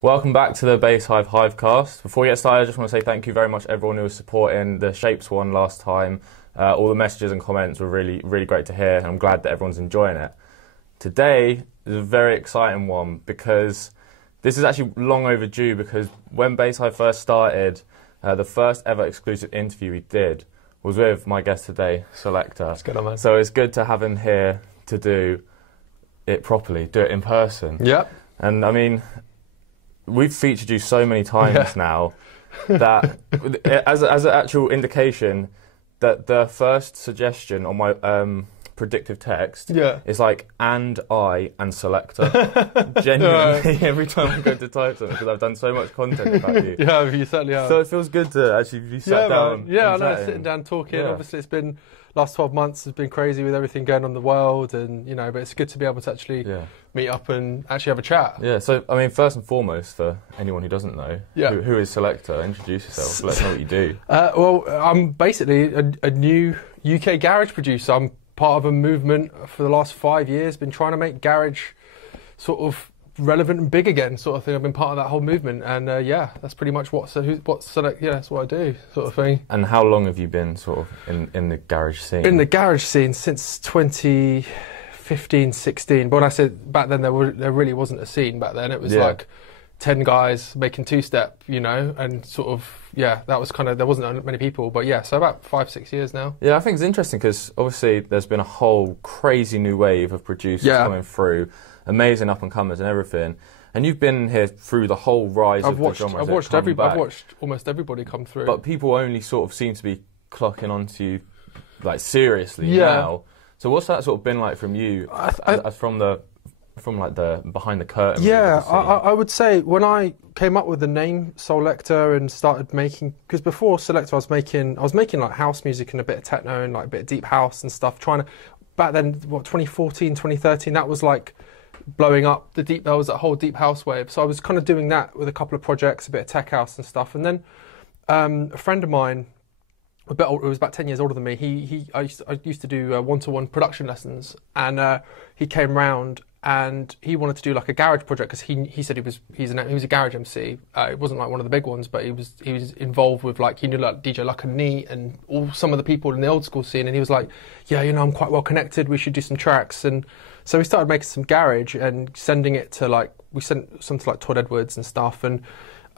Welcome back to the Bass Hive HiveCast. Before we get started, I just want to say thank you very much everyone who was supporting the Shapes one last time. All the messages and comments were really great to hear, and I'm glad that everyone's enjoying it. Today is a very exciting one because this is actually long overdue, because when Bass Hive first started, the first ever exclusive interview we did was with my guest today, Soulecta. That's good on, man. So it's good to have him here to do it properly, do it in person. Yep. And I mean, we've featured you so many times now that as an actual indication that the first suggestion on my predictive text is like and Soulecta. Genuinely, every time I go to type something, because I've done so much content about you. Yeah, you certainly have. So it feels good to actually be sat down. Yeah, I know, sitting down talking. Yeah. Obviously, it's been last 12 months has been crazy with everything going on in the world, and but it's good to be able to actually meet up and actually have a chat. Yeah. So I mean, first and foremost, for anyone who doesn't know, who is Soulecta? Introduce yourself. Let us know what you do. Well, I'm basically a new UK garage producer. I'm part of a movement for the last 5 years. Been trying to make garage sort of relevant and big again, sort of thing. I've been part of that whole movement, and that's pretty much what Soulecta. Yeah, that's what I do, sort of thing. And how long have you been sort of in the garage scene? In the garage scene since 2015, 16. But when I said back then, there really wasn't a scene back then. It was like 10 guys making two-step, and sort of that was kind of, there wasn't many people. But so about 5-6 years now. Yeah, I think it's interesting because obviously there's been a whole crazy new wave of producers coming through. Amazing up-and-comers and everything, and you've been here through the whole rise of the genre. I've watched almost everybody come through. But people only sort of seem to be clocking onto you, like, seriously now. So what's that sort of been like from you, from the behind the curtain? Yeah, I would say when I came up with the name Soulecta and started making, because before Soulecta I was making like house music and a bit of techno and like a bit of deep house and stuff. Back then, 2014, 2013, that was like blowing up. There was that whole deep house wave. So I was kind of doing that with a couple of projects, a bit of tech house and stuff. And then a friend of mine, a bit older, who was about 10 years older than me, I used to do one-to-one production lessons, and he came round and he wanted to do like a garage project, because he said he was a garage MC. It wasn't like one of the big ones, but he was involved with, like, he knew like DJ Luck and Neat and some of the people in the old school scene, and he was like, I'm quite well connected, we should do some tracks. And so we started making some garage and sending it to we sent some to like Todd Edwards and stuff, and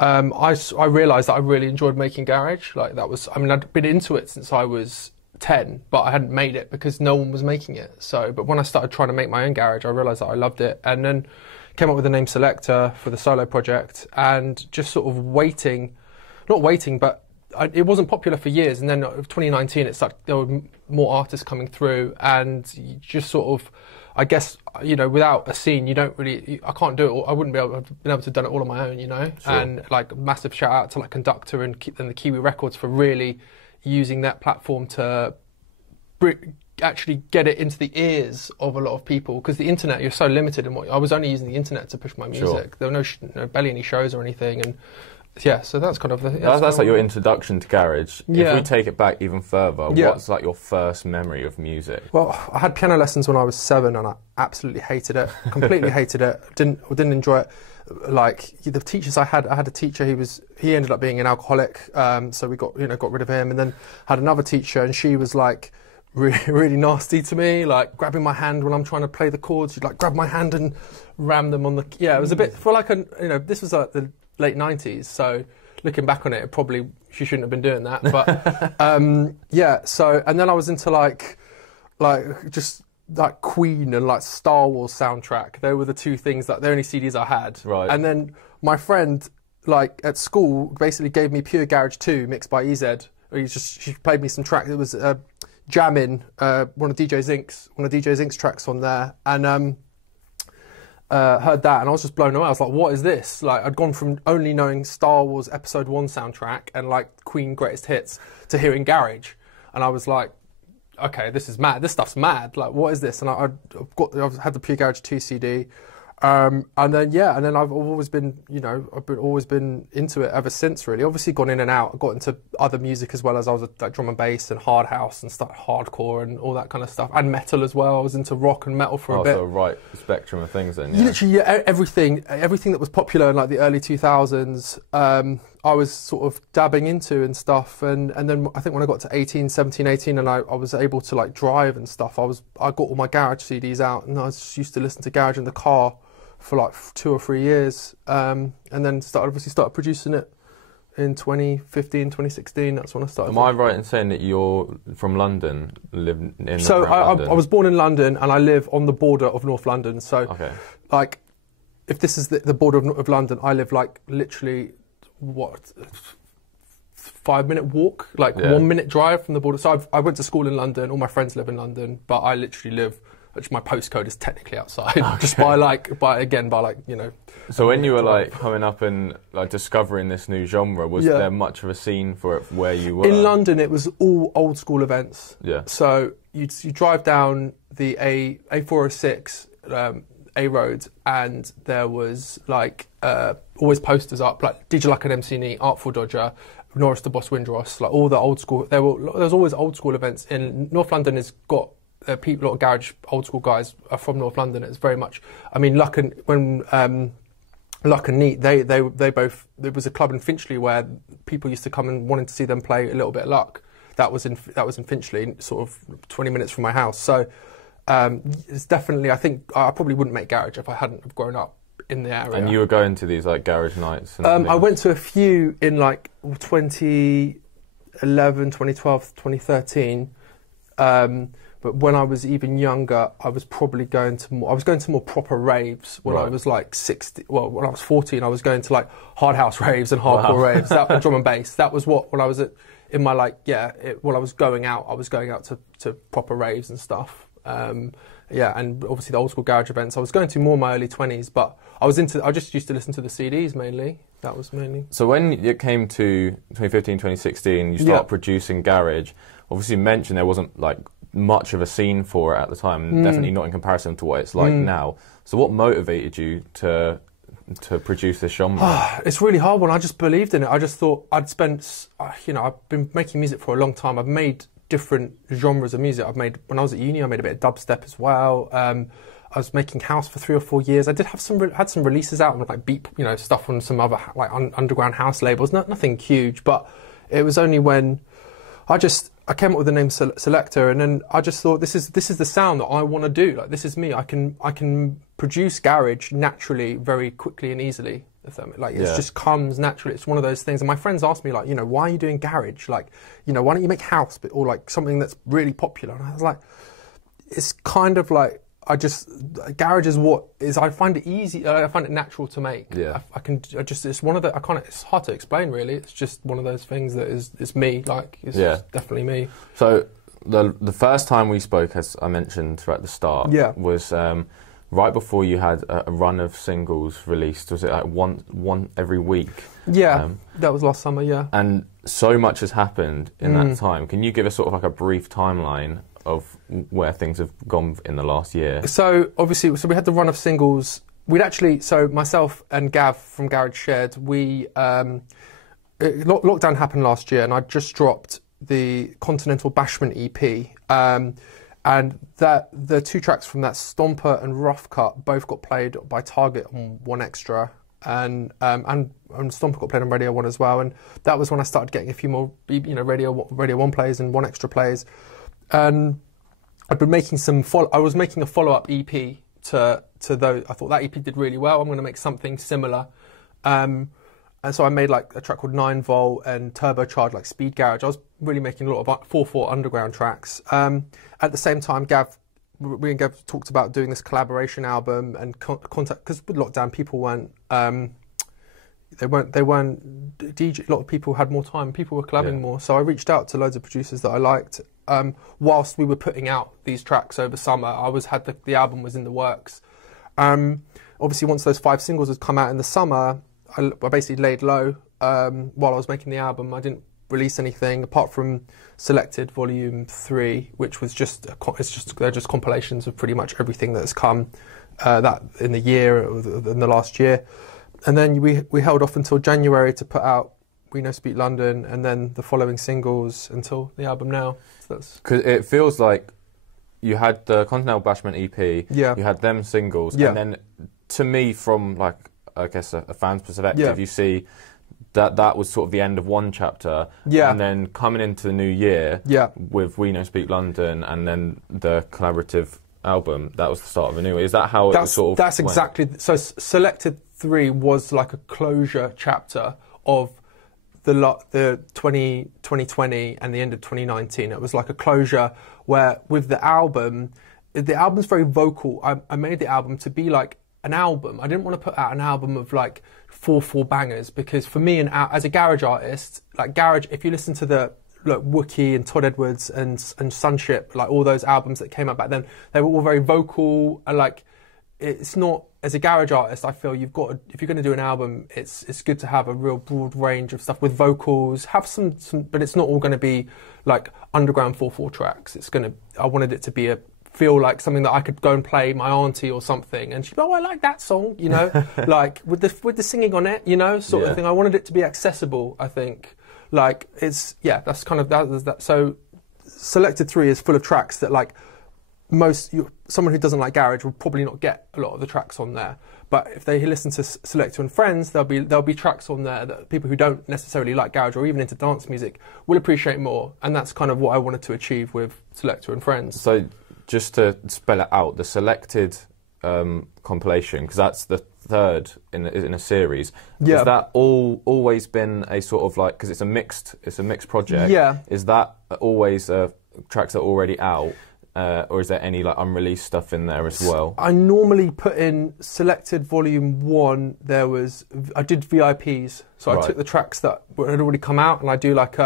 I realised that I really enjoyed making garage. Like, that was, I'd been into it since I was 10, but I hadn't made it because no one was making it. So, but when I started trying to make my own garage, I realised that I loved it, and then came up with the name Soulecta for the solo project, and just sort of not waiting, but it wasn't popular for years. And then 2019, it's like there were more artists coming through, and you just sort of, I guess, without a scene, you don't really, I can't do it all. I wouldn't have been able to done it all on my own, Sure. And like, massive shout out to like Conductor and the Kiwi Records for really using that platform to actually get it into the ears of a lot of people, because the internet, you're so limited in what I was only using the internet to push my music. Sure. There were barely any shows or anything, and so that's kind of that's like your introduction to garage. If we take it back even further, what's like your first memory of music? Well, I had piano lessons when I was 7, and I absolutely hated it. Completely hated it. Didn't enjoy it. Like, the teachers I had a teacher, he ended up being an alcoholic, so we got rid of him, and then had another teacher, and she was like really nasty to me, like grabbing my hand when I'm trying to play the chords. She'd like grab my hand and ram them on the it was a bit for like this was like the late 90s, so looking back on it, probably she shouldn't have been doing that, but so, and then I was into like just like Queen and like Star Wars soundtrack. They were the two things, that the only CDs I had. Right. And then my friend, like at school, basically gave me Pure Garage 2 mixed by EZ. She played me some tracks. It was Jammin', one of DJ Zink's tracks on there, and heard that, and I was just blown away. I was like, what is this? Like, I'd gone from only knowing Star Wars Episode 1 soundtrack and like Queen Greatest Hits to hearing garage, and I was like, okay, this is mad. This stuff's mad. Like, what is this? And I had the Pure Garage 2 CD. And then I've always been, always been into it ever since. Really, obviously gone in and out. I got into other music as well, as I was like drum and bass and hard house and stuff, hardcore and all that kind of stuff, and metal as well. I was into rock and metal for a bit. So right spectrum of things then. Yeah. Literally, yeah, everything that was popular in like the early 2000s. I was sort of dabbing into and stuff, and then I think when I got to 17, 18, and I was able to like drive and stuff, I got all my garage CDs out, and I just used to listen to garage in the car for like 2 or 3 years, and then started producing it in 2015, 2016. That's when I started. Am I right in saying that you're from London, live in So London? I was born in London, and I live on the border of North London. So, okay. like, if this is the border of London, I live like literally 5-minute walk, like 1 minute drive from the border. So I went to school in London. All my friends live in London, but I literally live. My postcode is technically outside, just by So when you were like coming up and like discovering this new genre, was there much of a scene for it where you were? In London, it was all old school events. Yeah. So you drive down the A406 A road, and there was like always posters up, like DJ Luck and MC&E, Artful Dodger, Norris the Boss Windross, like all the old school. There's always old school events in North London. Has got a lot of garage old school guys are from North London. It's very much. I mean, Luck and Neat, they both. There was a club in Finchley where people used to come and wanted to see them play a little bit of Luck. That was in Finchley, sort of 20 minutes from my house. So it's definitely. I think I probably wouldn't make garage if I hadn't have grown up in the area. And you were going to these like garage nights? And I went to a few in like 2011, 2012, 2013. But when I was even younger, I was probably going to more proper raves when I was like 16. Well, when I was 14, I was going to like hard house raves and hardcore raves. That drum and bass. That was when I was when I was going out. I was going out to proper raves and stuff. And obviously the old school garage events. I was going to more in my early 20s, but I just used to listen to the CDs mainly. That was mainly. So when it came to 2015, 2016, you start producing garage. Obviously, you mentioned there wasn't like much of a scene for it at the time, definitely not in comparison to what it's like now. So what motivated you to produce this genre? It's really hard one. I just believed in it. I just thought I'd spent, I've been making music for a long time. I've made different genres of music. When I was at uni, I made a bit of dubstep as well. I was making house for 3 or 4 years. I did have had some releases out with like beat, stuff on some other like underground house labels. Nothing huge, but it was only when I came up with the name Soulecta, and then I just thought this is the sound that I want to do. Like, this is me. I can produce garage naturally, very quickly and easily. It just comes naturally. It's one of those things. And my friends asked me like, why are you doing garage? Like, why don't you make house, or like something that's really popular? And I was like, it's kind of like garage is what is. I find it easy. I find it natural to make. Yeah. It's one of the. It's hard to explain really. It's just one of those things that is me. Like, it's definitely me. So the first time we spoke, as I mentioned at the start, was right before you had a run of singles released. Was it like one every week? Yeah, that was last summer. Yeah. And so much has happened in that time. Can you give us sort of like a brief timeline of where things have gone in the last year? So obviously, we had the run of singles. Myself and Gav from Garage Shed, lockdown happened last year, and I just dropped the Continental Bashment EP, and that the 2 tracks from that, Stomper and Rough Cut, both got played by Target on One Extra, and Stomper got played on Radio 1 as well, and that was when I started getting a few more Radio 1 plays and One Extra plays. And I'd been making I was making a follow-up EP to those. I thought that EP did really well. I'm going to make something similar. And so I made like a track called 9 Volt and Turbocharged, like speed garage. I was really making a lot of 4/4 underground tracks. At the same time, we and Gav talked about doing this collaboration album and contact, because with lockdown, people weren't. They weren't DJ. A lot of people had more time. People were collabing more. So I reached out to loads of producers that I liked. Whilst we were putting out these tracks over summer, the album was in the works. Obviously, once those 5 singles had come out in the summer, I basically laid low while I was making the album. I didn't release anything apart from Selected Volume 3, which was they're just compilations of pretty much everything that has come. that in the last year, and then we held off until January to put out We Know Speak London, and then the following singles until the album now. So that's... 'Cause it feels like you had the Continental Bashment EP, Yeah. you had them singles, Yeah. and then to me, from like I guess a fan's perspective, Yeah. you see that was sort of the end of one chapter, Yeah. and then coming into the new year, Yeah. with We Know Speak London, and then the collaborative album, that was the start of a new year. Is that how it sort of That's went? exactly... So Selected 3 was like a closure chapter of the 2020 and the end of 2019. It was like a closure where with the album's very vocal. I made the album to be like an album. I didn't want to put out an album of like four bangers, because for me, as a garage artist, like garage, if you listen to the Wookie and Todd Edwards and Sunship, like all those albums that came out back then, they were all very vocal, and like it's not, as a garage artist, I feel you've got to, if you're going to do an album, it's good to have a real broad range of stuff with vocals, have some, but it's not all going to be like underground 4/4 tracks. I wanted it to feel like something that I could go and play my auntie or something, and she'd be, oh, I like that song, you know, like with the singing on it, you know, sort of thing. I wanted it to be accessible, I think. Like that's kind of that. So Selected 3 is full of tracks that like someone who doesn't like garage will probably not get a lot of the tracks on there. But if they listen to Soulecta and Friends, there'll be tracks on there that people who don't necessarily like garage or even into dance music will appreciate more. And that's kind of what I wanted to achieve with Soulecta and Friends. So just to spell it out, the Selected compilation, because that's the third in a series. Yeah. Has that always been a sort of like, because it's a mixed project? Yeah. Is that always tracks that are already out? Or is there any like unreleased stuff in there as well? I normally put in Selected Volume 1, I did VIPs, so I took the tracks that had already come out, and I do like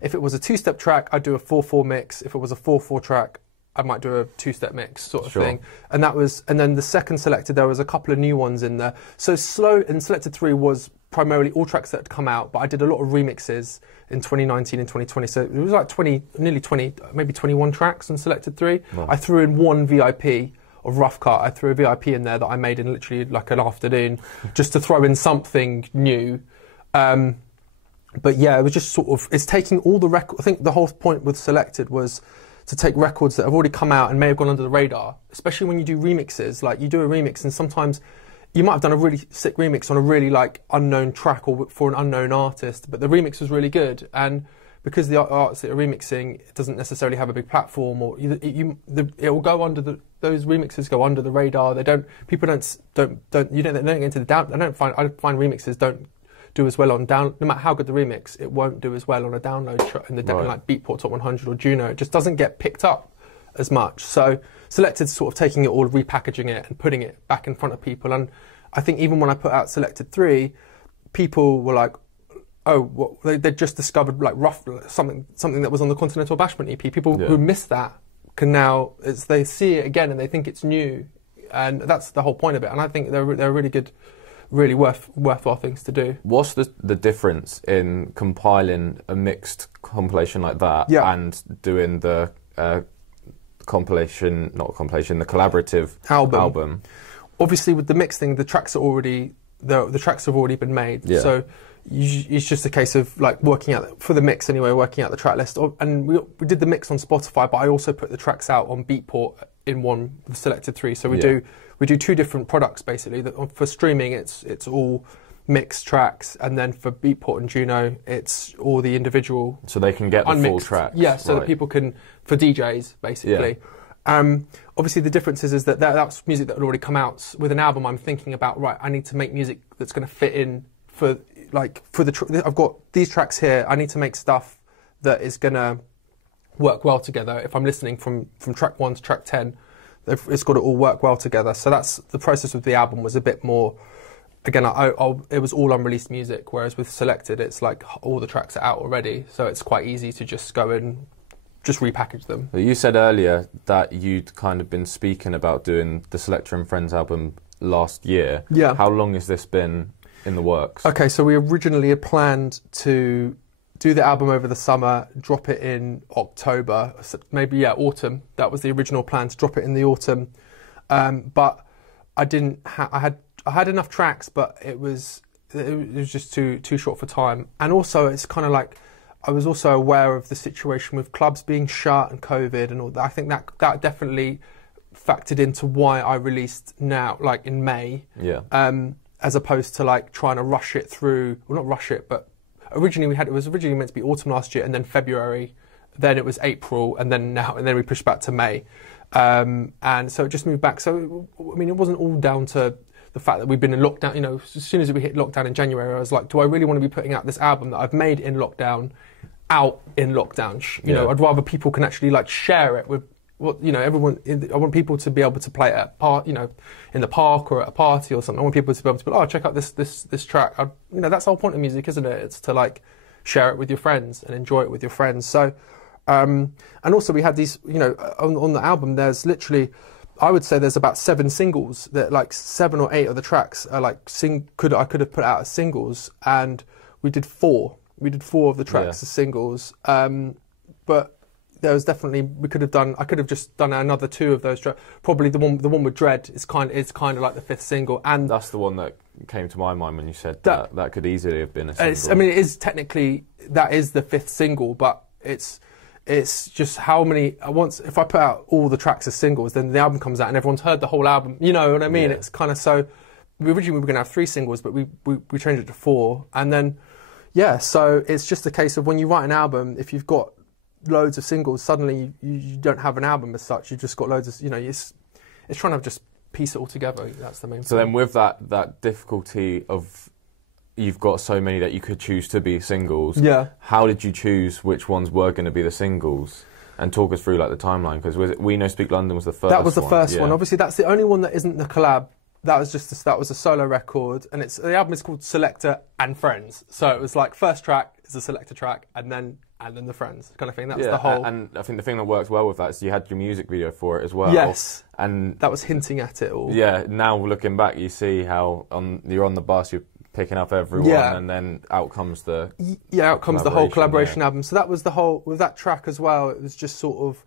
if it was a 2-step track, I'd do a 4/4 mix. If it was a 4/4 track, I might do a 2-step mix sort of thing. And then the second Selected, there was a couple of new ones in there. So Selected 3 was primarily all tracks that had come out, but I did a lot of remixes in 2019 and 2020. So it was like nearly 20, maybe 21 tracks on Selected 3. Wow. I threw in one VIP of Rough Cut. I threw a VIP in there that I made in literally like an afternoon, just to throw in something new. But yeah, it was just sort of, it's taking all the records. I think the whole point with Selected was to take records that have already come out and may have gone under the radar, especially when you do remixes. Like you do a remix and sometimes you might have done a really sick remix on a really like unknown track or for an unknown artist, but the remix was really good. And because the artists that are remixing, it doesn't necessarily have a big platform, or it will go under those remixes go under the radar. They don't get into the down. I find remixes don't do as well on down. No matter how good the remix, it won't do as well on a download in like Beatport Top 100 or Juno. It just doesn't get picked up as much. So Selected sort of taking it all, repackaging it, and putting it back in front of people. And I think even when I put out Selected 3, people were like, oh, they just discovered like something that was on the Continental Bashment EP. People who missed that can now, they see it again and they think it's new, and that's the whole point of it. And I think they're really good, really worthwhile things to do. What's the difference in compiling a mixed compilation like that and doing the the collaborative album? Obviously, with the mix thing, the tracks have already been made. Yeah. So it's just a case of like working out for the mix anyway, working out the track list. And we did the mix on Spotify, but I also put the tracks out on Beatport in one with Selected 3. So we do 2 different products basically. For streaming, it's all mixed tracks, and then for Beatport and Juno, it's all the individual. So they can get the full track. Yeah, so that people can, for DJs basically. Yeah. Obviously, the difference is that that's music that had already come out. With an album, I'm thinking about, right, I need to make music that's going to fit in I've got these tracks here. I need to make stuff that is going to work well together. If I'm listening from track 1 to track 10, it's got to all work well together. So that's the process with the album was a bit more. Again, it was all unreleased music, whereas with Selected, it's like all the tracks are out already, so it's quite easy to just go and just repackage them. You said earlier that you'd kind of been speaking about doing the Soulecta and Friends album last year. Yeah. How long has this been in the works? Okay, so we originally had planned to do the album over the summer, drop it in October, maybe autumn. That was the original plan, to drop it in the autumn. But I didn't. I had enough tracks, but it was just too short for time. And also, it's kind of like I was also aware of the situation with clubs being shut and COVID and all that. I think that definitely factored into why I released now, like in May. Yeah. As opposed to like trying to rush it through. Well, not rush it, but originally it was originally meant to be autumn last year, and then February, then it was April, and then we pushed back to May. And so it just moved back. So, I mean, it wasn't all down to the fact that we've been in lockdown. You know, as soon as we hit lockdown in January, I was like, do I really want to be putting out this album that I've made in lockdown, out in lockdown? You know, I'd rather people can actually like share it with everyone. I want people to be able to play it at in the park or at a party or something. I want people to be able to be like, oh, check out this track. That's the whole point of music, isn't it? It's to like share it with your friends and enjoy it with your friends. So, and also we had these, on the album, there's literally, I would say there's about 7 singles that like 7 or 8 of the tracks are like I could have put out as singles, and we did 4. We did 4 of the tracks as singles. But there was definitely I could have just done another 2 of those tracks. Probably the one with Dread is kind of like the 5th single, and that's the one that came to my mind when you said that could easily have been a single. I mean, it is technically that is the 5th single, but it's just how many. If I put out all the tracks as singles, then the album comes out and everyone's heard the whole album. You know what I mean? Yeah. It's kind of so. Originally we were going to have 3 singles, but we changed it to 4, and then so it's just a case of when you write an album, if you've got loads of singles, suddenly you don't have an album as such. You've just got loads of it's trying to just piece it all together. That's the main. So then, with that difficulty of you've got so many that you could choose to be singles. Yeah. How did you choose which ones were going to be the singles? And talk us through like the timeline, because We Know Speak London was the first. That was the first one. Obviously, that's the only one that isn't the collab. That was a solo record, and the album is called Soulecta and Friends. So it was like first track is a Soulecta track, and then the Friends kind of thing. That was the whole. And I think the thing that worked well with that is you had your music video for it as well. Yes. And that was hinting at it all. Yeah. Now looking back, you see how you're on the bus, you're picking up everyone, and then out comes the whole collaboration album. So that was the whole with that track as well. It was just sort of.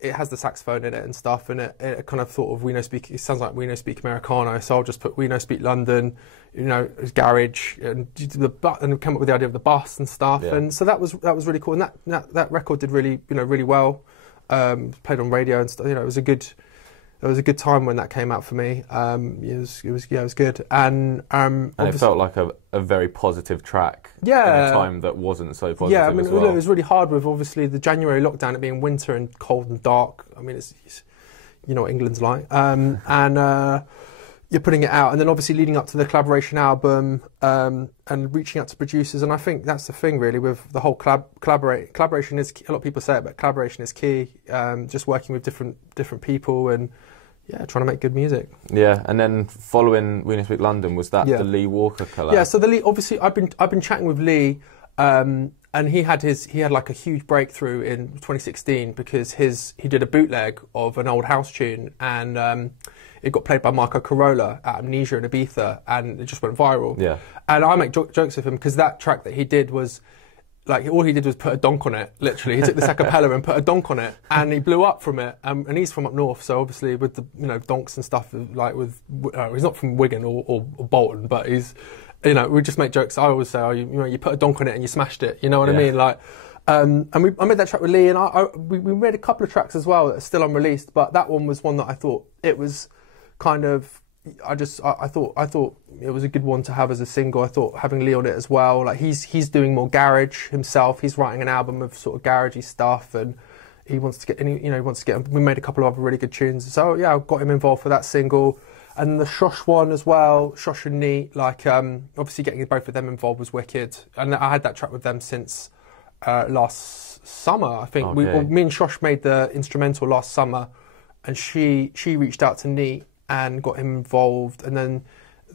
It has the saxophone in it and stuff, and it kind of thought of We Know Speak. It sounds like We Know Speak Americano, so I'll just put We Know Speak London. Garage, and come up with the idea of the bus and stuff, and so that was really cool. And that record did really really well. Played on radio and stuff. It was a good time when that came out for me. It was good, and it felt like a very positive track. Yeah, in a time that wasn't so positive. Yeah, I mean, as well. It was really hard with obviously the January lockdown, it being winter and cold and dark. I mean, it's you know what England's like, and you're putting it out, and then obviously leading up to the collaboration album, and reaching out to producers. And I think that's the thing really with the whole collaboration is a lot of people say it, but collaboration is key. Just working with different people and. Yeah, trying to make good music. Yeah, and then following We Know Speak London, was that the Lee Walker collab? Yeah, so the Lee, obviously I've been chatting with Lee, and he had like a huge breakthrough in 2016 because he did a bootleg of an old house tune, and it got played by Marco Carola at Amnesia in Ibiza, and it just went viral. Yeah, and I make jokes with him because that track that he did was. Like, all he did was put a donk on it, literally. He took this a cappella and put a donk on it, and he blew up from it. And he's from up north, so obviously with the, donks and stuff, like he's not from Wigan or Bolton, but he's, we just make jokes. I always say, you put a donk on it and you smashed it, you know what I mean? Like, and I made that track with Lee, and we made a couple of tracks as well that are still unreleased, but that one was one that I thought it was kind of, I thought it was a good one to have as a single. I thought having Lee on it as well. Like he's doing more garage himself. He's writing an album of sort of garagey stuff, and he wants to get. We made a couple of other really good tunes. So yeah, I got him involved for that single, and the Shosh one as well. Shosh and Neat, like obviously getting both of them involved was wicked. And I had that track with them since last summer. I think okay. me and Shosh made the instrumental last summer, and she reached out to Neat and got him involved, and then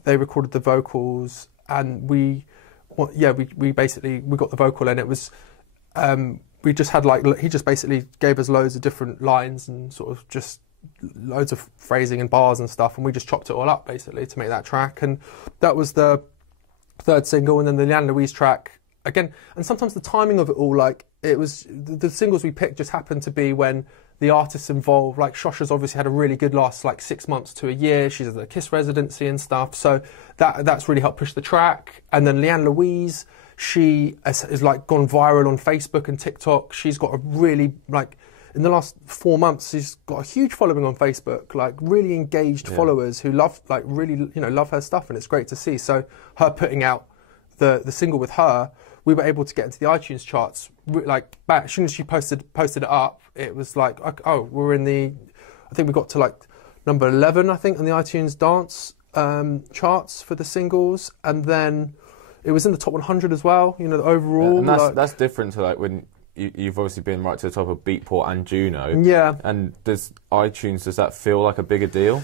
they recorded the vocals, and we basically got the vocal, and it was we just had he just basically gave us loads of different lines and sort of just loads of phrasing and bars and stuff, and we just chopped it all up basically to make that track, and that was the 3rd single. And then the Leanne Louise track again, and sometimes the timing of it all, like it was the singles we picked just happened to be when the artists involved. Like Shosha's obviously had a really good last like 6 months to a year. She's at the Kiss residency and stuff, so that's really helped push the track. And then Leanne Louise, she is like gone viral on Facebook and TikTok. She's got a really like, in the last 4 months, she's got a huge following on Facebook, like really engaged followers who love, like really, love her stuff, and it's great to see. So her putting out the single with her, we were able to get into the iTunes charts, like back, as soon as she posted it up, it was like, oh, we're in the, I think we got to like number 11, I think, on the iTunes dance charts for the singles, and then it was in the top 100 as well, the overall. And that's different to like when you've obviously been right to the top of Beatport and Juno. Yeah. And does that feel like a bigger deal?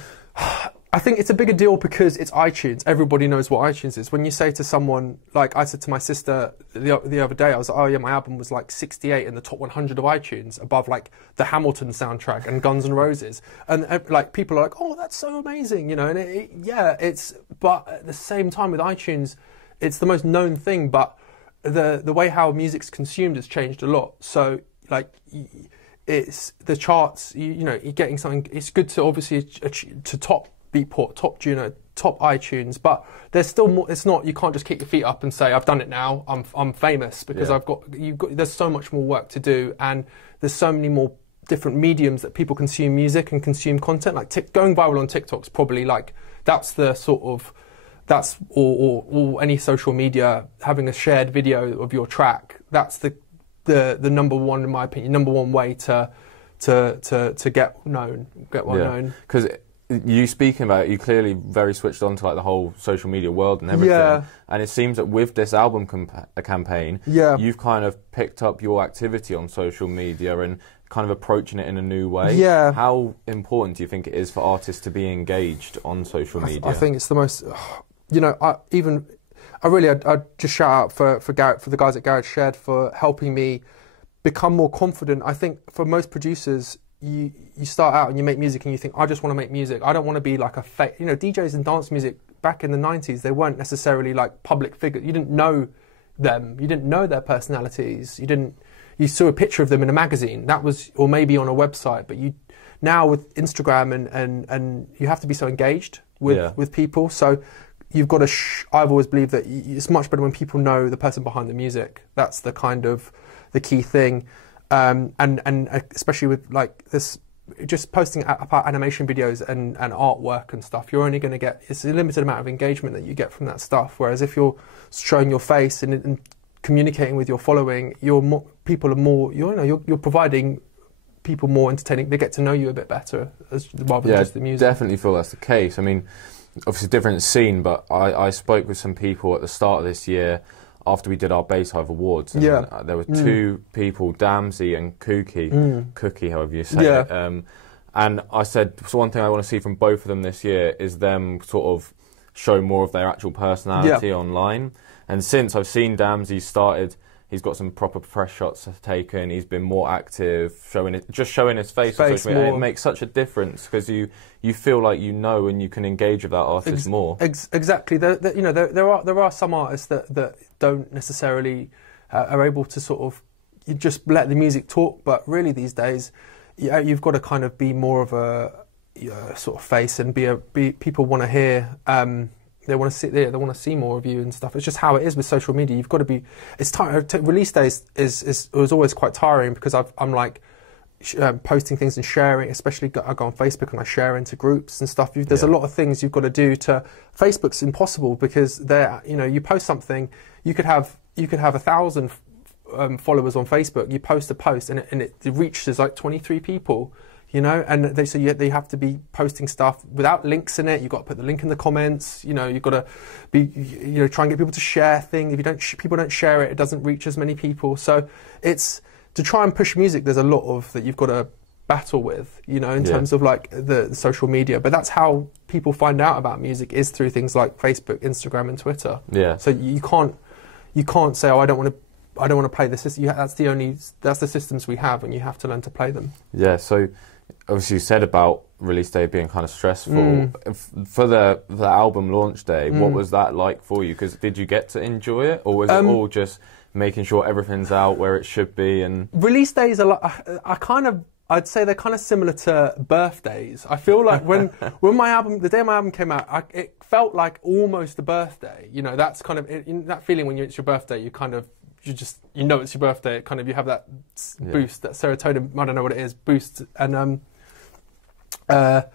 I think it's a bigger deal because it's iTunes. Everybody knows what iTunes is. When you say to someone, like I said to my sister the other day, I was like, oh yeah, my album was like 68 in the top 100 of iTunes, above like the Hamilton soundtrack and Guns N' Roses. And like people are like, oh, that's so amazing, and but at the same time with iTunes, it's the most known thing, but the way how music's consumed has changed a lot. So like it's the charts, you're getting something, it's good to obviously to top Beatport, top Juno, top iTunes, but there's still more. It's not, you can't just kick your feet up and say I've done it now, I'm famous, because there's so much more work to do, and there's so many more different mediums that people consume music and consume content. Like going viral on TikTok's probably like, that's the sort of, that's or any social media, having a shared video of your track, that's the number one, in my opinion, number one way to get known, get well known. Because you speaking about it, you clearly very switched on to like the whole social media world and everything. Yeah. And it seems that with this album campaign, you've kind of picked up your activity on social media and kind of approaching it in a new way. Yeah. How important do you think it is for artists to be engaged on social media? I think it's the most, I'd just shout out for Garrett, for the guys at Garage Shed, for helping me become more confident. I think for most producers, you start out and you make music and you think, I just want to make music. I don't want to be like a fake, DJs in dance music back in the 90s, they weren't necessarily like public figures. You didn't know them. You didn't know their personalities. You saw a picture of them in a magazine. That was, or maybe on a website, but now with Instagram and you have to be so engaged with people. So you've got to, I've always believed that it's much better when people know the person behind the music. That's the kind of the key thing. And especially with like this, just posting about animation videos and artwork and stuff, you're only going to get, it's a limited amount of engagement that you get from that stuff. Whereas if you're showing your face and communicating with your following, you're providing people more entertaining. They get to know you a bit better rather than just the music. Yeah, definitely feel that's the case. I mean, obviously different scene, but I spoke with some people at the start of this year after we did our Bass Hive Awards, and there were two people, Damsey and Cookie, however you say it. And I said, so one thing I want to see from both of them this year is them sort of show more of their actual personality online. And since I've seen Damsey started, he's got some proper press shots taken. He's been more active, showing his face on social media. It makes such a difference because you feel like and you can engage with that artist more. Exactly. There are some artists that don't necessarily are able to sort of just let the music talk. But really these days, you've got to kind of be more of a sort of face and be people want to hear. They want to see. They want to see more of you and stuff. It's just how it is with social media. You've got to be. It's tiring. Release days was always quite tiring because I'm like posting things and sharing. Especially I go on Facebook and I share into groups and stuff. There's a lot of things you've got to do. Facebook's impossible because you post something. You could have 1,000 followers on Facebook. You post a post and it reaches like 23 people. And they have to be posting stuff without links in it. You've got to put the link in the comments. You've got to be, try and get people to share things. If people don't share it, it doesn't reach as many people. So it's to try and push music. There's a lot of that you've got to battle with, in terms of like the social media. But that's how people find out about music is through things like Facebook, Instagram, and Twitter. Yeah. So you can't say, oh, I don't want to play this. That's the systems we have, and you have to learn to play them. Yeah. So obviously you said about release day being kind of stressful. For the album launch day, what was that like for you? Because did you get to enjoy it, or was it all just making sure everything's out where it should be? And release days are like, I'd say they're kind of similar to birthdays. I feel like when the day my album came out, it felt like almost a birthday. You know, that's kind of that feeling when it's your birthday. You know it's your birthday. It kind of, you have that boost, that serotonin. I don't know what it is, boost. And So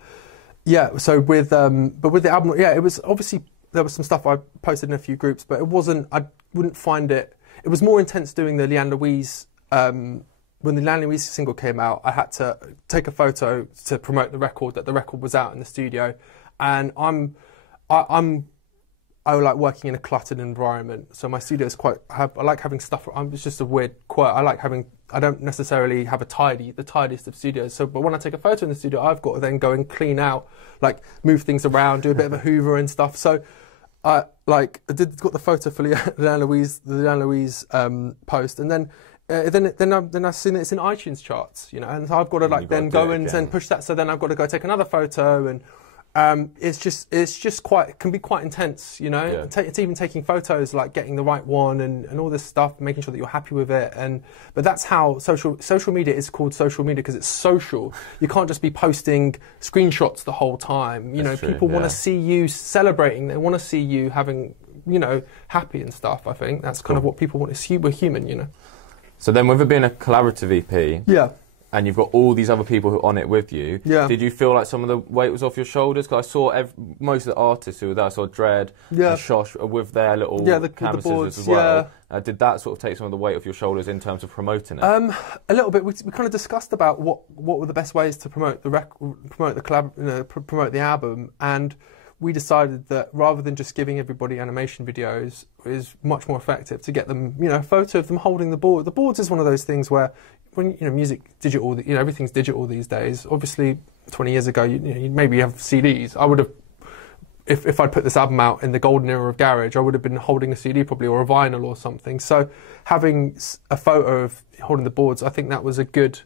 but with the album, it was obviously, there was some stuff I posted in a few groups, but it wasn't. I wouldn't find it. It was more intense doing the Leanne Louise. When the Leanne Louise single came out, I had to take a photo to promote the record, that the record was out in the studio, and I like working in a cluttered environment, so my studio is I like having stuff. It's just a weird quirk. I don't necessarily have the tidiest of studios. So, but when I take a photo in the studio, I've got to then go and clean out, like move things around, do a bit of a hoover and stuff. So, got the photo for the Leanne Louise post, and then I've seen that it's in iTunes charts, you know, and so I've got to then go and then push that. So then I've got to go take another photo, and it can be quite intense, you know. Yeah. It's even taking photos, like getting the right one and all this stuff, making sure that you're happy with it. But that's how social media is called social media, because it's social. You can't just be posting screenshots the whole time. You know, people want to see you celebrating. They want to see you having, you know, happy and stuff. I think that's kind of what people want. We're human, you know. So then, with it being a collaborative EP, and you've got all these other people who are on it with you, did you feel like some of the weight was off your shoulders? Because I saw most of the artists who were there. I saw Dread and Shosh with their little canvases the boards, as well. Did that sort of take some of the weight off your shoulders in terms of promoting it? A little bit. We kind of discussed about what were the best ways to promote promote the album, and we decided that rather than just giving everybody animation videos, is much more effective to get them, you know, a photo of them holding the board. The boards is one of those things where, when, you know, music digital, you know, everything's digital these days. Obviously, 20 years ago, you maybe have CDs. I would have, if I'd put this album out in the golden era of garage, I would have been holding a CD probably, or a vinyl or something. So having a photo of holding the boards, I think that was a good.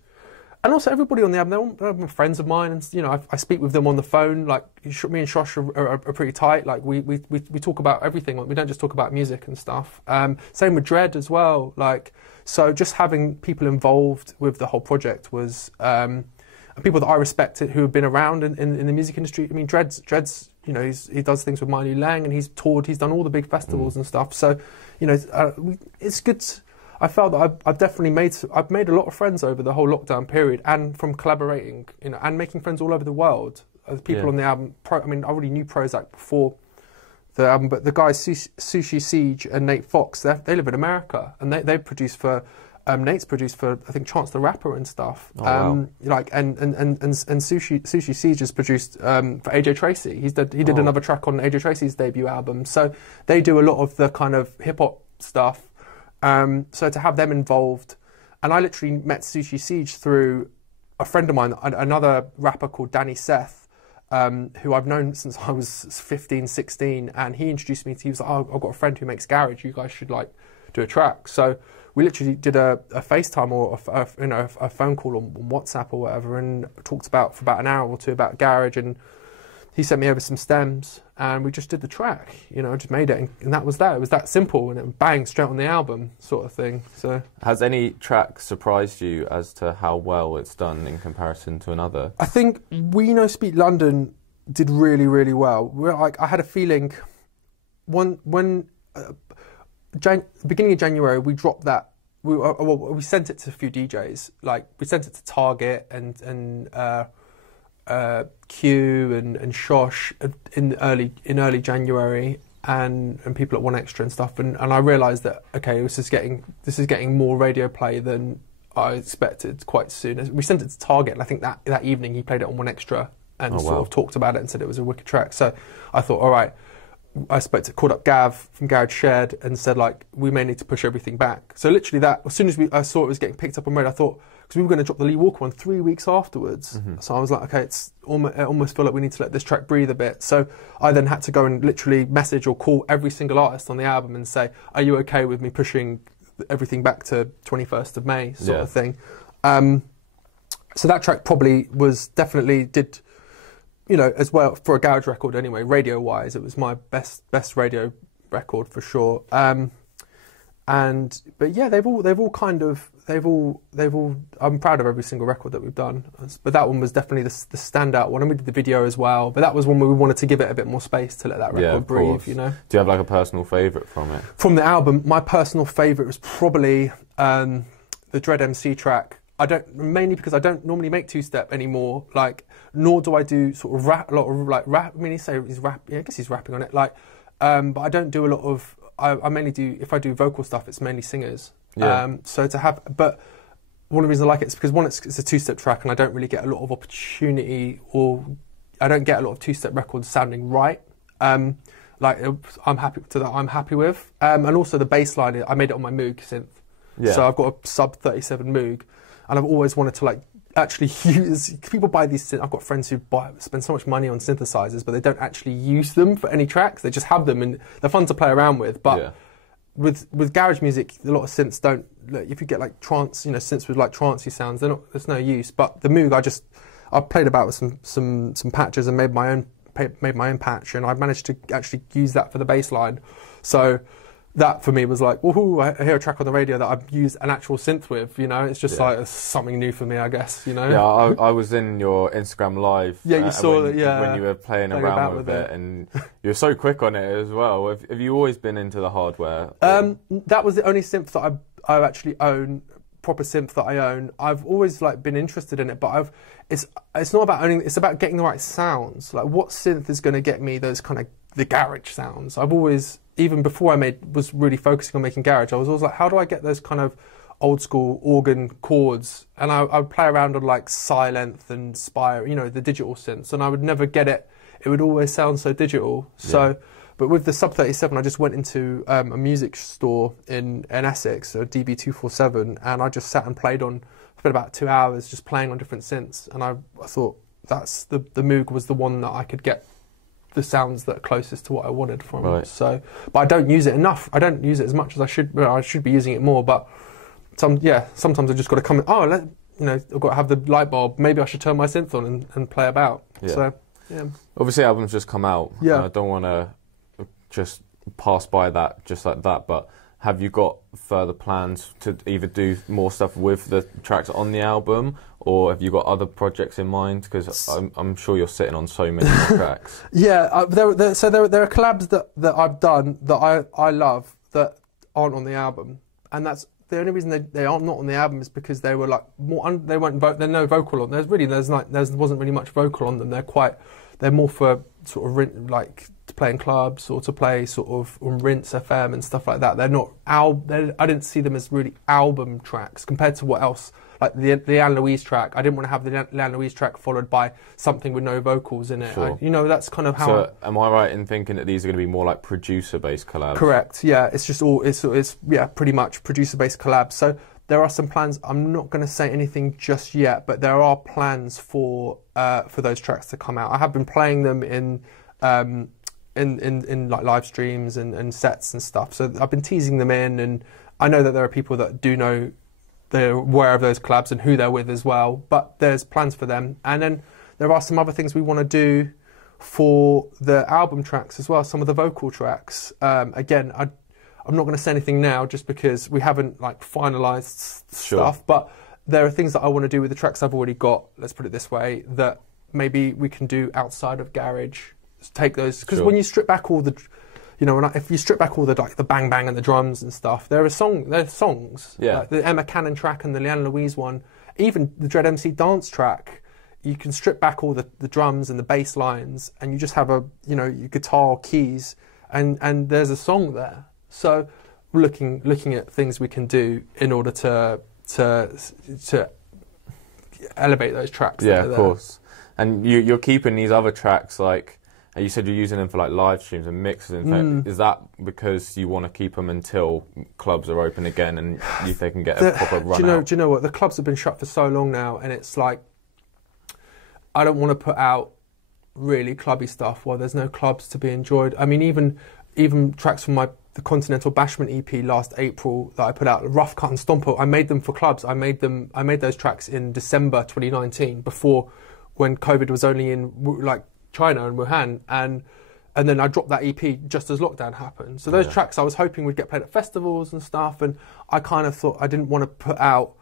And also, everybody on the album, they're friends of mine, and you know, I speak with them on the phone. Like, me and Shosh are pretty tight. Like, we talk about everything. We don't just talk about music and stuff. Same with Dread as well. Like, so just having people involved with the whole project was people that I respect who have been around in the music industry. I mean, Dread's you know, he does things with Miley Lang, and he's toured. He's done all the big festivals and stuff. So, you know, it's good. I felt that I've made a lot of friends over the whole lockdown period, and from collaborating, you know, and making friends all over the world. People on the album. I already knew Prozac before the album, but the guys Sushi Siege and Nate Fox, they live in America, and they produce for. Nate's produced for, I think, Chance the Rapper and stuff. Wow. Like and Sushi Siege has produced for AJ Tracey. He did another track on AJ Tracey's debut album. So they do a lot of the kind of hip hop stuff. So to have them involved, and I literally met Sushi Siege through a friend of mine, another rapper called Danny Seth, who I've known since I was 15, 16, and he introduced me to. He was like, "Oh, I've got a friend who makes garage. You guys should like do a track." So we literally did a FaceTime or a phone call on WhatsApp or whatever, and talked for about an hour or two about garage, and he sent me over some stems, and we just did the track. You know, just made it, and that was that. It was that simple, and it bang straight on the album, sort of thing. So, has any track surprised you as to how well it's done in comparison to another? I think We Know Speak London did really, really well. I had a feeling beginning of January, we dropped that. We sent it to a few DJs. Like, we sent it to Target and Q and Shosh in early January, and people at One Extra and stuff. And I realised that, okay, this is getting more radio play than I expected quite soon. We sent it to Target, and I think that evening he played it on One Extra and sort of talked about it and said it was a wicked track. So I thought, all right. I called up Gav from Garage Shed and said, like, we may need to push everything back. So literally as soon as I saw it was getting picked up on radio, I thought, because we were going to drop the Lee Walker one 3 weeks afterwards. Mm-hmm. So I was like, okay, I almost feel like we need to let this track breathe a bit. So I then had to go and literally message or call every single artist on the album and say, are you okay with me pushing everything back to 21st of May sort of thing? So that track probably did, you know, as well for a garage record anyway, radio-wise, it was my best radio record for sure. But yeah, they've all. I'm proud of every single record that we've done. But that one was definitely the standout one, and we did the video as well. But that was one where we wanted to give it a bit more space to let that record breathe. You know. Do you have like a personal favourite from it? From the album, my personal favourite was probably the Dread MC track. Mainly because I don't normally make two-step anymore. Like, nor do I do sort of rap, a lot of like rap. I mean, he's rap. Yeah, I guess he's rapping on it. Like, but I don't do a lot of. I mainly do, if I do vocal stuff, it's mainly singers. Yeah. But one of the reasons I like it is because one, it's a two-step track, and I don't really get a lot of opportunity, or I don't get a lot of two-step records sounding right. Like, I'm happy with. And also the bass line, I made it on my Moog synth. Yeah. So I've got a sub 37 Moog, and I've always wanted to like actually use. People buy these. I've got friends who spend so much money on synthesizers, but they don't actually use them for any tracks. They just have them, and they're fun to play around with. But with garage music, a lot of synths don't. If you get like trance, synths with like trancey sounds, there's no use. But the Moog, I played about with some patches and made my own patch, and I managed to actually use that for the bass line. So that for me was like, woohoo, I hear a track on the radio that I've used an actual synth with, it's just like something new for me, I guess, Yeah, I was in your Instagram live. Yeah, you saw that, when you were playing around with it, and you're so quick on it as well. Have you always been into the hardware? That was the only synth that I actually own, proper synth that I own. I've always like been interested in it, but it's not about owning, it's about getting the right sounds. Like, what synth is going to get me those kind of the garage sounds? I've always, even before was really focusing on making garage, I was always like, how do I get those kind of old school organ chords? And I would play around on like Silent and Spire, the digital synths, and I would never get it. It would always sound so digital. So, but with the Sub 37, I just went into a music store in Essex, so DB247, and I just sat and played on, spent about 2 hours just playing on different synths, and I thought that's the Moog was the one that I could get the sounds that are closest to what I wanted from it. So, but I don't use it enough. I don't use it as much as I should. Well, I should be using it more, but sometimes I've just got to come in. I've got to have the light bulb. Maybe I should turn my synth on and play about. Yeah. So, yeah. Obviously, albums just come out. Yeah. I don't want to just pass by that just like that, but have you got further plans to either do more stuff with the tracks on the album, or have you got other projects in mind? Because I'm sure you're sitting on so many more tracks. Yeah, there are collabs that I've done that I love that aren't on the album, and that's the only reason they aren't not on the album is because they were like more. They're no vocal on. There wasn't really much vocal on them. They're more for sort of like to play in clubs or to play sort of on Rinse FM and stuff like that. They're not I didn't see them as really album tracks compared to what else. Like the Anne Louise track, I didn't want to have the Anne Louise track followed by something with no vocals in it. Sure. That's kind of how. So, am I right in thinking that these are going to be more like producer-based collabs? Correct. Yeah, it's just it's pretty much producer-based collabs. So there are some plans. I'm not going to say anything just yet, but there are plans for those tracks to come out. I have been playing them in like live streams and sets and stuff. So I've been teasing them in, and I know that there are people that do know. They're aware of those collabs and who they're with as well, but there's plans for them. And then there are some other things we want to do for the album tracks as well, some of the vocal tracks. Again, I'm not going to say anything now just because we haven't like finalised stuff, but there are things that I want to do with the tracks I've already got, let's put it this way, that maybe we can do outside of garage. Take those, because when you strip back all the... if you strip back all the bang bang and the drums and stuff, there's songs. Yeah. Like the Emma Cannon track and the Leanne Louise one, even the Dread MC dance track. You can strip back all the drums and the bass lines, and you just have your guitar keys, and there's a song there. So we're looking at things we can do in order to elevate those tracks. Yeah, of course. And you're keeping these other tracks like. You said you're using them for like live streams and mixes and Is that because you want to keep them until clubs are open again and they can get a proper run out? Do you know what? The clubs have been shut for so long now, and it's like I don't want to put out really clubby stuff while there's no clubs to be enjoyed. I mean, even tracks from the Continental Bashment EP last April that I put out, Rough Cut and Stomper, I made them for clubs. I made those tracks in December 2019, before when COVID was only in like China and Wuhan, and and then I dropped that EP just as lockdown happened. So those tracks I was hoping would get played at festivals and stuff, and I kind of thought I didn't want to put out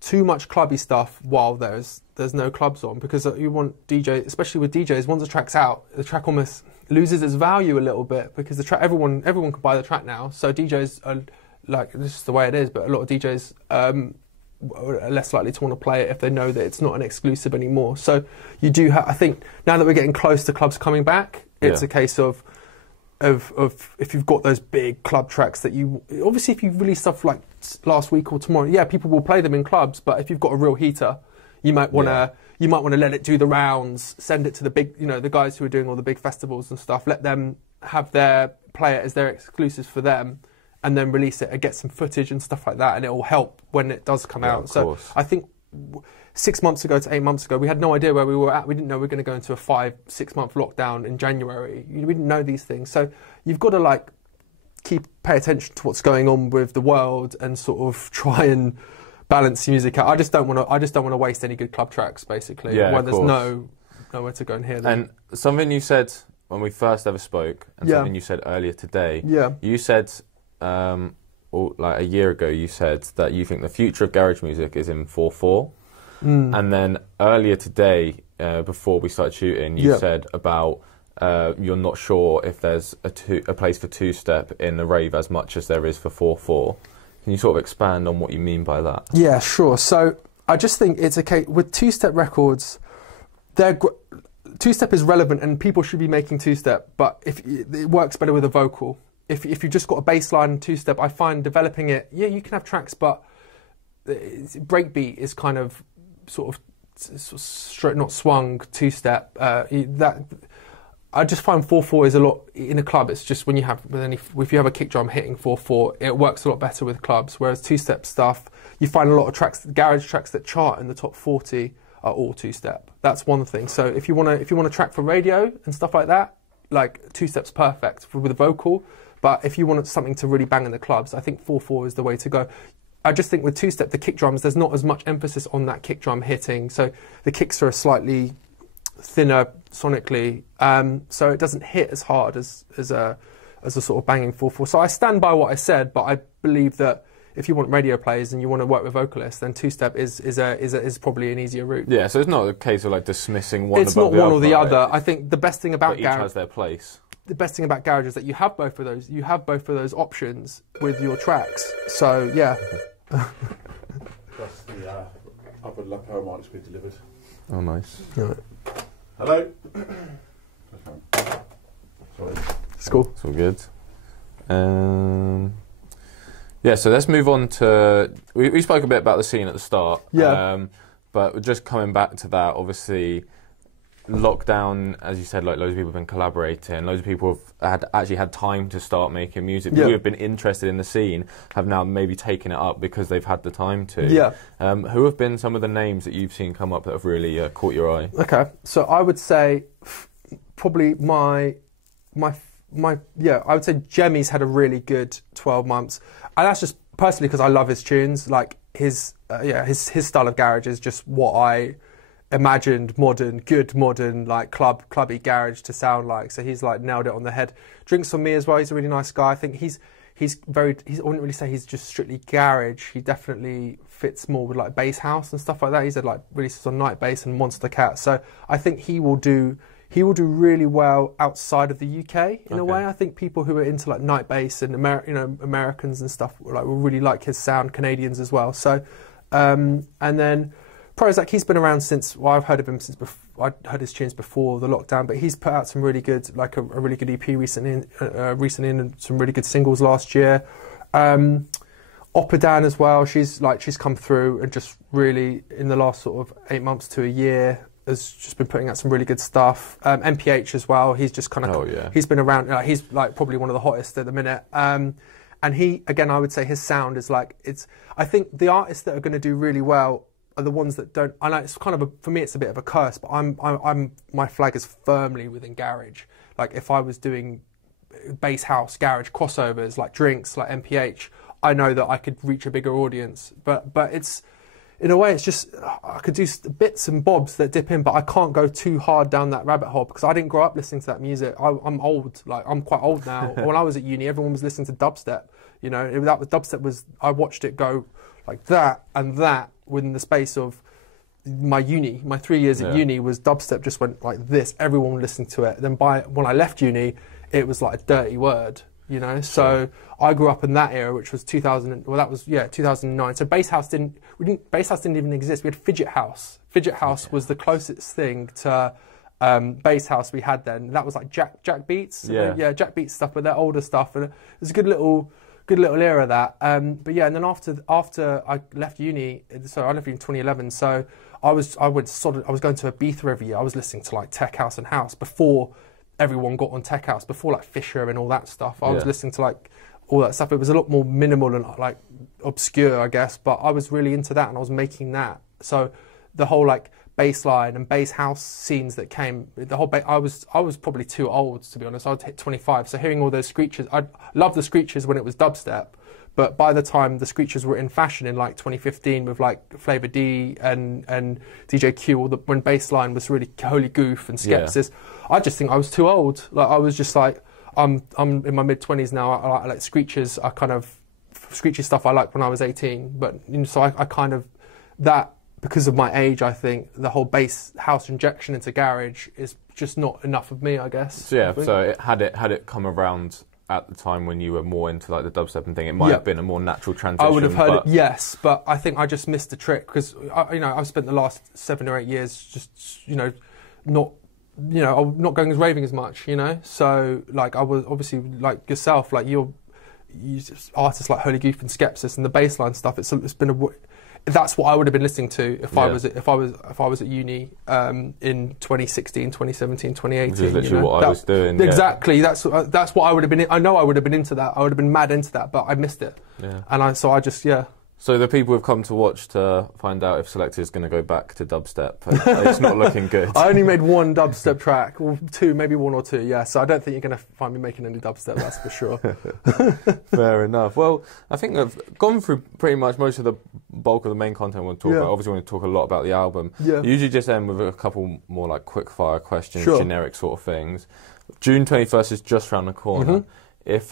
too much clubby stuff while there's no clubs on, because you want DJ, especially with DJs, once the track's out, the track almost loses its value a little bit, because the track, everyone can buy the track now. So DJs are like, this is the way it is, but a lot of DJs are less likely to want to play it if they know that it's not an exclusive anymore. So you do have, I think now that we're getting close to clubs coming back, it's a case of if you've got those big club tracks that you, obviously if you release stuff like last week or tomorrow, people will play them in clubs, but if you've got a real heater, you might want to let it do the rounds, send it to the big, the guys who are doing all the big festivals and stuff, let them have play it as their exclusives for them, and then release it and get some footage and stuff like that, and it will help when it does come out. So I think 6 months ago to 8 months ago, we had no idea where we were at. We didn't know we were going to go into a 5-6 month lockdown in January. We didn't know these things. So you've got to pay attention to what's going on with the world and sort of try and balance music out. I just don't want to waste any good club tracks, basically, when there's nowhere to go and hear them. And something you said when we first ever spoke, and something you said earlier today. You said, like a year ago, you said that you think the future of garage music is in 4/4. And then earlier today, before we started shooting, you said about you're not sure if there's a place for two-step in the rave as much as there is for 4/4. Can you sort of expand on what you mean by that? Yeah, sure. So I just think it's okay with two-step records. Two-step is relevant, and people should be making two-step, but if it works better with a vocal. If you've just got a bass line and two-step, I find developing it. You can have tracks, but breakbeat is kind of sort of straight, not swung two-step. That I just find 4/4 is a lot in a club. It's just when you have if you have a kick drum hitting 4/4, it works a lot better with clubs. Whereas two-step stuff, you find a lot of tracks, garage tracks that chart in the top 40 are all two-step. That's one thing. So if you want to track for radio and stuff like that, like two-step's perfect with a vocal. But if you want something to really bang in the clubs, I think 4/4 is the way to go. I just think with two-step, the kick drums, there's not as much emphasis on that kick drum hitting. So the kicks are slightly thinner sonically, so it doesn't hit as hard as a sort of banging 4/4. So I stand by what I said, but I believe that if you want radio plays and you want to work with vocalists, then two-step is probably an easier route. Yeah, so it's not a case of dismissing one. It's not one or the other. I think the best thing about garage has their place. The best thing about garage is that you have both of those. You have both of those options with your tracks. So yeah. Plus the upward lapel mics we delivered. Oh, nice. Yeah. Hello. Sorry. It's cool. It's all good. So let's move on to... We spoke a bit about the scene at the start. Yeah. But just coming back to that, obviously, lockdown, as you said, loads of people have been collaborating. Loads of people have actually had time to start making music. People who have been interested in the scene have now maybe taken it up because they've had the time to. Yeah. Who have been some of the names that you've seen come up that have really caught your eye? Okay, so I would say probably I would say Jemmy's had a really good 12 months, and that's just personally because I love his tunes. Like his style of garage is just what I imagined good modern like clubby garage to sound like. So he's nailed it on the head. Drinks on Me as well. He's a really nice guy. I think I wouldn't really say he's just strictly garage. He definitely fits more with bass house and stuff like that. He's had releases on Night Bass and Monster Cat. So I think he will do really well outside of the UK in a way. I think people who are into Night Bass and Americans and stuff will really like his sound. Canadians as well. So and then Prozac, he's been around since, I've heard of him since I heard his tunes before the lockdown, but he's put out some really good, a really good EP recently and some really good singles last year. Oppadan as well, she's come through and just really, in the last sort of 8 months to a year, has just been putting out some really good stuff. MPH as well, he's just he's been around, he's probably one of the hottest at the minute. And he, again, I would say his sound is I think the artists that are going to do really well are the ones that don't. I know it's kind of for me, it's a bit of a curse, but my flag is firmly within garage. If I was doing bass house garage crossovers like Drinks, like MPH, I know that I could reach a bigger audience. But in a way, it's just, I could do bits and bobs that dip in, but I can't go too hard down that rabbit hole because I didn't grow up listening to that music. I'm old, like I'm quite old now. When I was at uni, everyone was listening to dubstep. You know, dubstep was, I watched it go like that and that within the space of my 3 years at uni was dubstep just went like this. Everyone listened to it. Then when I left uni, it was like a dirty word. You know, so I grew up in that era, which was 2009. So Bass House didn't even exist. We had Fidget House. Fidget House was the closest thing to Bass House we had then. That was like Jack Beats. Jack Beats stuff, but their older stuff, and it was a good little era that. But yeah, and then after I left uni, so I left uni in 2011. So I was going to Ibiza every year. I was listening to like tech house and house before everyone got on tech house, before like Fisher and all that stuff. I was listening to like all that stuff. It was a lot more minimal and like obscure, I guess, but I was really into that and I was making that. So the whole like bass line and bass house scenes that came, I was probably too old, to be honest. I would hit 25. So hearing all those screeches, I loved the screeches when it was dubstep, but by the time the screeches were in fashion in like 2015 with like Flavor D and DJ Q, when bass line was really Holy Goof and Skepsis, I just think I was too old. Like I was just like, I'm in my mid-20s now. I like screeches. Screechy stuff I liked when I was 18. But you know, so I kind of, that, because of my age, I think the whole bass house injection into garage is just not enough of me, I guess. So had it come around at the time when you were more into like the dubstep and thing, it might have been a more natural transition. I would have heard it, yes, but I think I just missed the trick because I've spent the last 7 or 8 years just not going as raving as much, you know. So like I was obviously like yourself, like you artists like Holy Goof and Skepsis and the bassline stuff. It's been that's what I would have been listening to if I was at uni in 2016, 2017, 2018. Which is literally what I was doing. Exactly. That's what I would have been. I know I would have been into that. I would have been mad into that, but I missed it. Yeah. And I just. So the people who've come to watch to find out if Soulecta is going to go back to dubstep, it's not looking good. I only made one dubstep track, or two, maybe one or two, yeah. So I don't think you're going to find me making any dubstep, that's for sure. Fair enough. Well, I think I've gone through pretty much most of the bulk of the main content we'll talk about. Obviously, we want to talk a lot about the album. Yeah. You usually just end with a couple more like quick-fire questions, generic sort of things. June 21st is just around the corner. If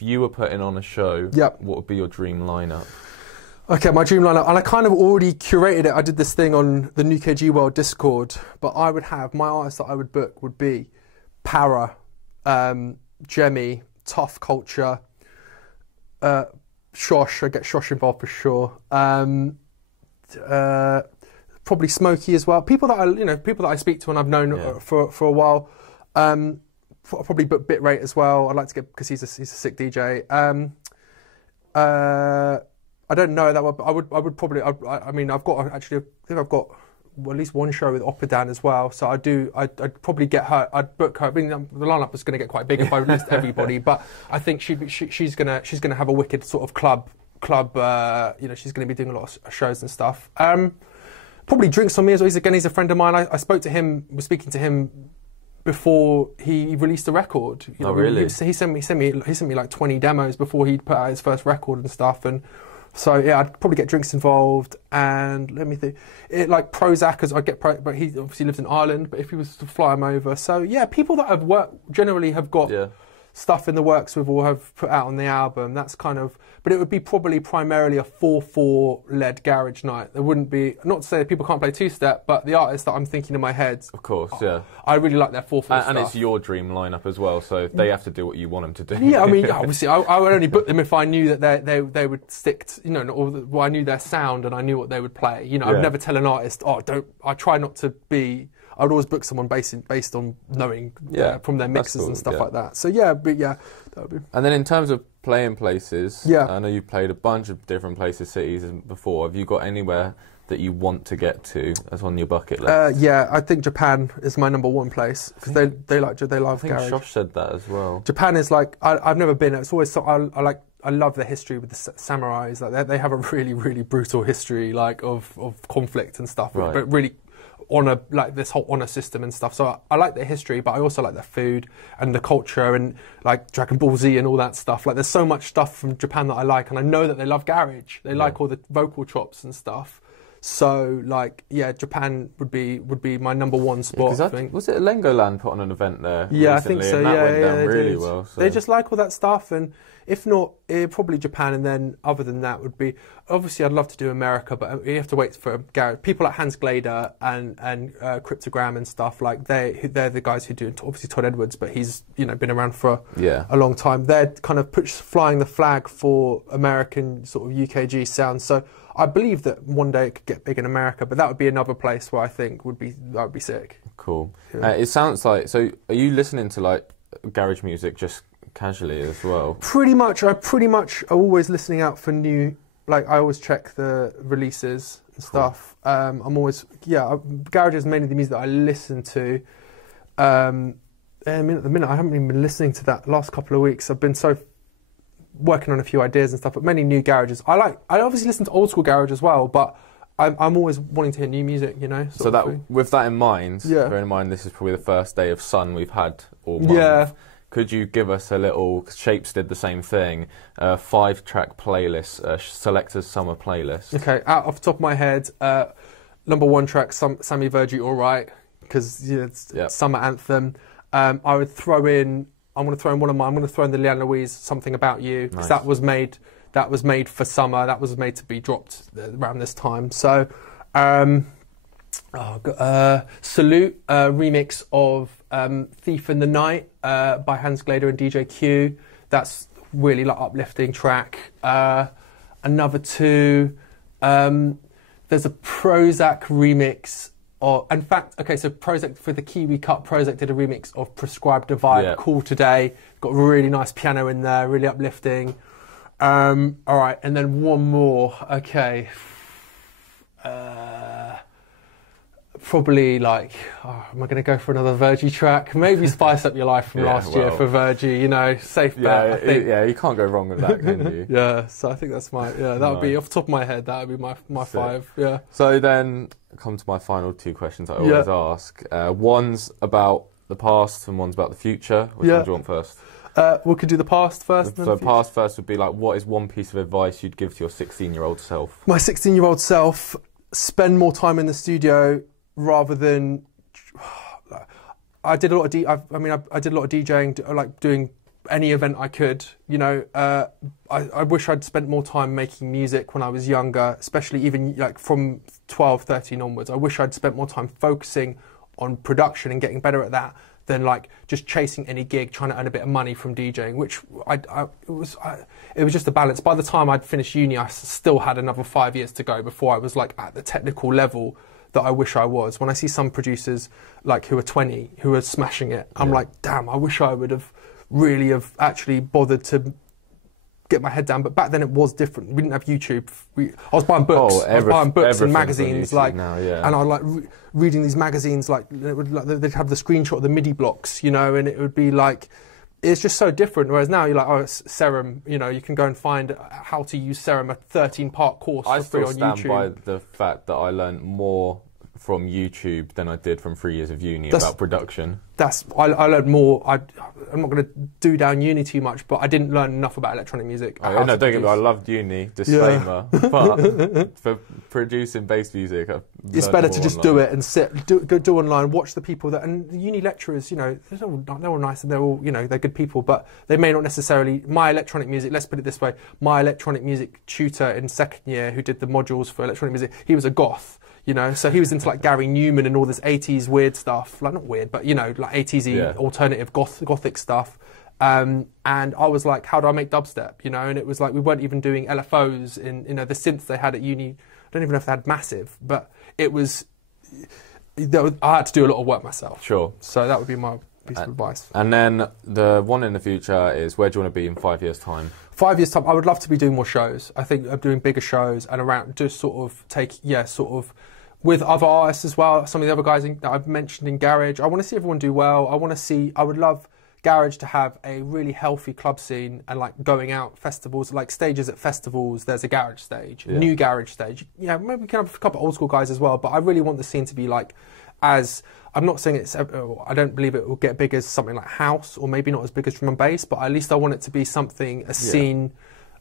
you were putting on a show, what would be your dream lineup? Okay, my dream lineup, and I kind of already curated it. I did this thing on the New KG World Discord, but I would have, my artists that I would book would be Para, Jemmy, Tough Culture, Shosh, I get Shosh involved for sure. Probably Smokey as well. People that I speak to and I've known for a while. Probably book Bitrate as well. I'd like to get, because he's a sick DJ. I don't know that one, but I would probably. I mean, I've got actually. I think I've got at least one show with Opadan as well. So I'd probably get her. I'd book her. I mean, the lineup is going to get quite big if I list everybody, but I think she's gonna have a wicked sort of club. She's going to be doing a lot of shows and stuff. Probably Drinks on Me as well. He's a friend of mine. I spoke to him. Was speaking to him before he released the record. Really? He sent me like 20 demos before he put out his first record and stuff. And so yeah, I'd probably get Drinks involved, and let me think. Like Prozac, as I get but he obviously lives in Ireland. But if he was to fly him over, so yeah, people that I've worked generally have got stuff in the works with or have put out on the album. That's kind of, but it would be probably primarily a 4/4 led garage night. There wouldn't be, not to say that people can't play two-step, but the artists that I'm thinking in my head, of course, I really like their 4/4 stuff. And it's your dream lineup as well, so they have to do what you want them to do. Yeah, I mean, obviously, I would only book them if I knew that they would stick to, I knew their sound and I knew what they would play. I would never tell an artist, I try not to be. I would always book someone based on knowing from their mixes and stuff like that. So that would be. And then in terms of playing places, I know you've played a bunch of different places, cities before. Have you got anywhere that you want to get to as on your bucket list? I think Japan is my number one place because they love garage. I think Shosh said that as well. Japan is like I've never been. It's always I love the history with the samurais. Like they have a really really brutal history of conflict and stuff, but really honor, like this whole honor system and stuff. So I like their history, but I also like their food and the culture and like Dragon Ball Z and all that stuff. Like there's so much stuff from Japan that I like, and I know that they love garage. They like all the vocal chops and stuff. So like, yeah, Japan would be my number one spot. I think. Was it Legoland put on an event there? Yeah, recently, I think so. And that Yeah, went down they really did. well. So. They just like all that stuff, and if not, probably Japan. And then other than that would be obviously I'd love to do America, but you have to wait for people like Hans Glader and Cryptogram and stuff. Like they're the guys who do, obviously Todd Edwards, but he's been around for a long time. They're kind of flying the flag for American sort of UKG sound. So I believe that one day it could get big in America, but that would be another place where I think that would be sick. Cool. Yeah. It sounds like, so are you listening to like garage music just casually as well? Pretty much. I always listening out for new, like I always check the releases and stuff. I'm always, garage is mainly the music that I listen to. At the minute I haven't even been listening to that last couple of weeks. I've been working on a few ideas and stuff, but many new garages. I obviously listen to old school garage as well, but I'm always wanting to hear new music, So that, with that in mind, bearing in mind this is probably the first day of sun we've had all month. Yeah. Could you give us a little, Shapes did the same thing, 5-track playlist, Soulecta's summer playlist? Okay, off the top of my head, number 1 track, Sammy Virgie, All Right, because it's summer anthem. I would throw in, I'm going to throw in the Leanne Louise, Something About You, because that was made for summer, that was made to be dropped around this time. So, Salute, remix of Thief in the Night by Hans Glader and DJ Q. That's really like uplifting track. Another 2, there's a Prozac remix. In fact, okay, so Prozac, for the Kiwi Cup, Prozac did a remix of Prescribed Divide, Cool Today. Got a really nice piano in there, really uplifting. All right, and then one more. Okay. Probably like, am I going to go for another Virgie track? Maybe Spice Up Your Life from last year for Virgie, safe bet. I think. You can't go wrong with that, can you? Yeah, so I think that's that would be, off the top of my head, that would be my 5, yeah. So then, come to my final 2 questions I always ask. One's about the past and one's about the future. Which one do you want first? We could do the past first. So past first would be like, what is one piece of advice you'd give to your 16-year-old self? My 16-year-old self, spend more time in the studio rather than. I did a lot of I did a lot of DJing, like doing any event I could. I wish I'd spent more time making music when I was younger, especially even like from 12, 13 onwards. I wish I'd spent more time focusing on production and getting better at that than like just chasing any gig, trying to earn a bit of money from DJing, which it was just a balance. By the time I'd finished uni, I still had another 5 years to go before I was like at the technical level that I wish I was. When I see some producers like who are 20, who are smashing it, I'm like, damn, I wish I would have really have actually bothered to get my head down. But back then it was different. We didn't have YouTube. I was buying books. I was buying books and magazines, and I was like reading these magazines. Like they'd have the screenshot of the MIDI blocks, and it would be like, it's just so different. Whereas now you're like, it's Serum. You can go and find how to use Serum, a 13-part course for free on YouTube. I still stand by the fact that I learned more from YouTube than I did from 3 years of uni about production. I learned more. I'm not going to do down uni too much, but I didn't learn enough about electronic music. No, don't get me wrong, I loved uni, disclaimer. But for producing bass music, it's better to just do it and do online, watch the people that, and the uni lecturers, they're all nice and they're all, they're good people, but they may not necessarily, my electronic music, let's put it this way, my electronic music tutor in second year who did the modules for electronic music, he was a goth. So he was into like Gary Newman and all this 80s weird stuff, like not weird, but like 80s alternative gothic stuff. And I was like, how do I make dubstep? And it was like we weren't even doing LFOs in the synths they had at uni. I don't even know if they had Massive, but it was. I had to do a lot of work myself. Sure. So that would be my piece of advice. And then the one in the future is, where do you want to be in 5 years' time? 5 years' time, I would love to be doing more shows. I think I'm doing bigger shows and around, just sort of with other artists as well. Some of the other guys that I've mentioned in Garage. I want to see everyone do well. I would love Garage to have a really healthy club scene and like going out festivals, like stages at festivals. There's a Garage stage, new Garage stage. Maybe we can have a couple of old school guys as well. But I really want the scene to be like, I'm not saying I don't believe it will get big as something like house, or maybe not as big as drum and bass, but at least I want it to be something, a scene.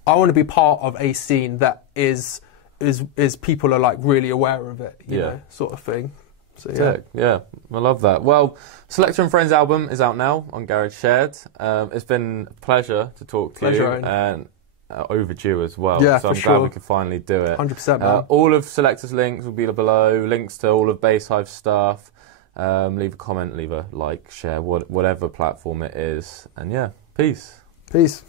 I want to be part of a scene that is is people are like really aware of it, you Yeah. know, sort of thing. So yeah. Sick. Yeah, I love that. Well, Soulecta and Friends album is out now on Garage Shared. It's been a pleasure to talk to you, and overdue as well. Yeah, so I'm for glad sure. we could finally do it. 100%, man. All of Soulecta's links will be below. Links to all of Bass Hive stuff. Leave a comment, leave a like, share, whatever platform it is. And yeah, peace. Peace.